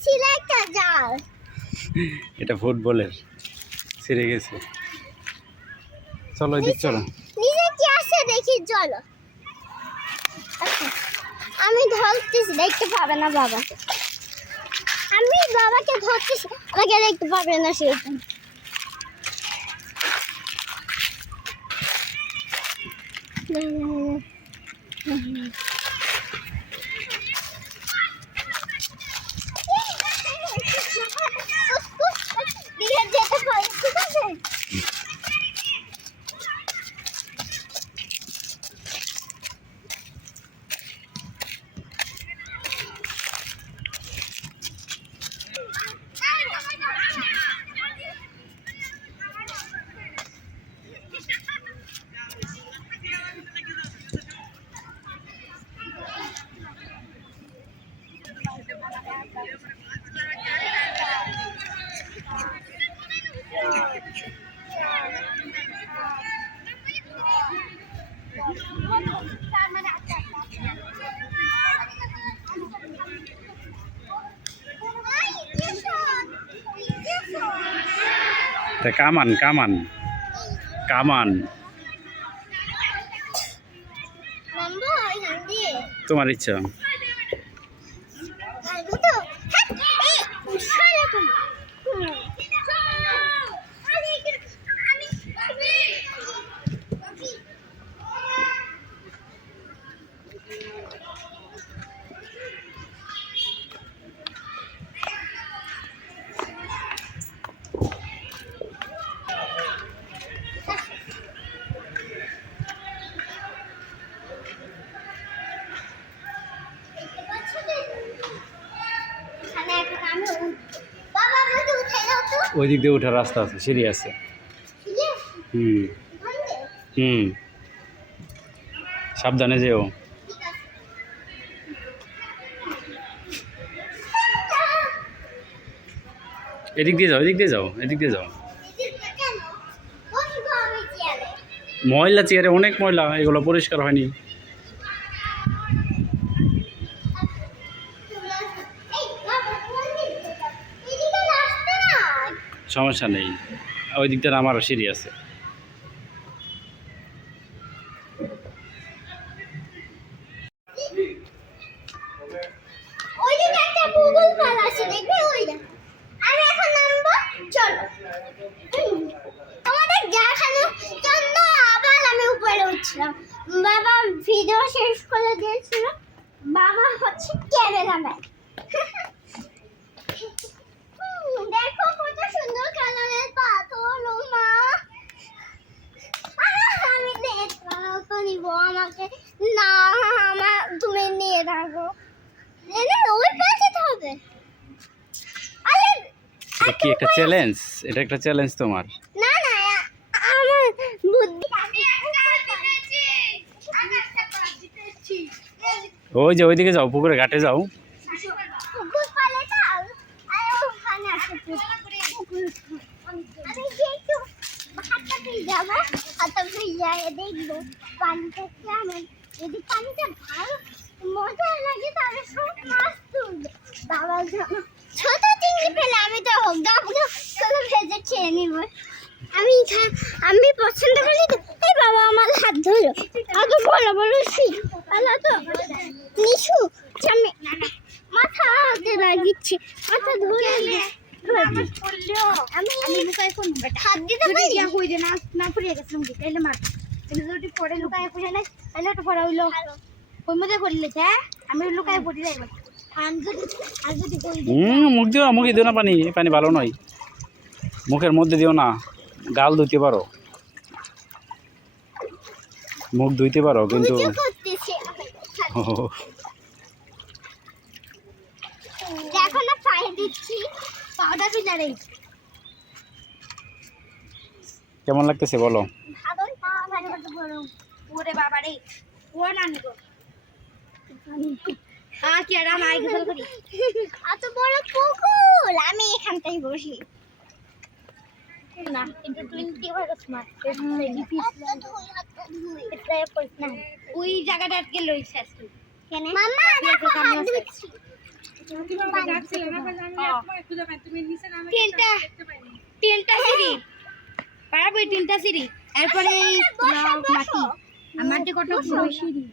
Selector জাল এটা ফুটবলের ছিঁড়ে গেছে। চলো এদিক চলো। নিচে কি আছে দেখি চলো। আমি ধরতেছি, দেখতে পাবে না বাবা। আমি বাবাকে ধরতেছি, আমাকে দেখতে পাবে না সেরকম। কামান কামান কামান তোমার ইচ্ছা। ওই দিক দিয়ে ওঠার রাস্তা আছে, সিঁড়ি আছে। হুম হুম, সাবধানে যেও। এদিক দিয়ে যাও, এদিক দিয়ে যাও, এদিক দিয়ে যাও। ময়লা চেয়ারে, অনেক ময়লা, এগুলো পরিষ্কার হয়নি। সমস্যা নেই, ওই দিকটা আমারও সিঁড়ি আছে। বাবা ভিডিও শেষ করে দিয়েছিল। বাবা হচ্ছে ক্যামেরাম্যান। দেখো কত সুন্দর কালারের পাথর। মা আমি দেখতে নিব, আমাকে না, আমার তুমি নিয়ে থাকো। ওই পাশে হবে। এটা কি একটা চ্যালেঞ্জ? এটা একটা চ্যালেঞ্জ তোমার? না না, আমার বুদ্ধি। ওই যে ওইদিকে যাও, পুকুরে ঘাটে যাও। দেখবো পানিটা কেমন। যদি পানিটা ভালো মজা লাগে তাহলে সব মাছ তুলবে বাবার জন্য। ছোট চিংড়ি পেলে আমি তো ভেজে খেয়ে নিব। আমি পছন্দ করি তো। এই বাবা আমার হাত ধরো, আগে বলো বলো তো নিশু আমি মাথা হাতে লাগিয়েছি, মাথা ধরে আমি লুকাই কোন হাত দিতে পারি না ফুরিয়ে গেছিলাম তাইলে মার যদি পড়ে লুকায় ফুরিয়ে নাই তাহলে তো পড়া হইলো ওই মধ্যে পড়লে আমি লুকায় পড়ি যাইব। মুখ দিও না, মুখে দিও না, পানি পানি ভালো নয়, মুখের মধ্যে দিও না। গাল ধুইতে পারো, মুখ ধুইতে পারো কিন্তু। দেখো না পায়ে দিচ্ছি পাউডার ফিলারে। কেমন লাগতেছে বলো? ওরে বাবা রে, ও নানি গো কি আর আমি গোসল করি। এত বড় পুকুর, আমি এখানটাই বসি না। কিন্তু তুই কি করে স্মার্ট ওই জায়গাটা আজকে লইছিস তুই কেন? মাম্মা দেখো হাত ধুচ্ছি। তিনটা সিঁড়ি পারাবি, তিনটা সিঁড়ি, এরপরে মাটি আমার যে কত বড় সিঁড়ি।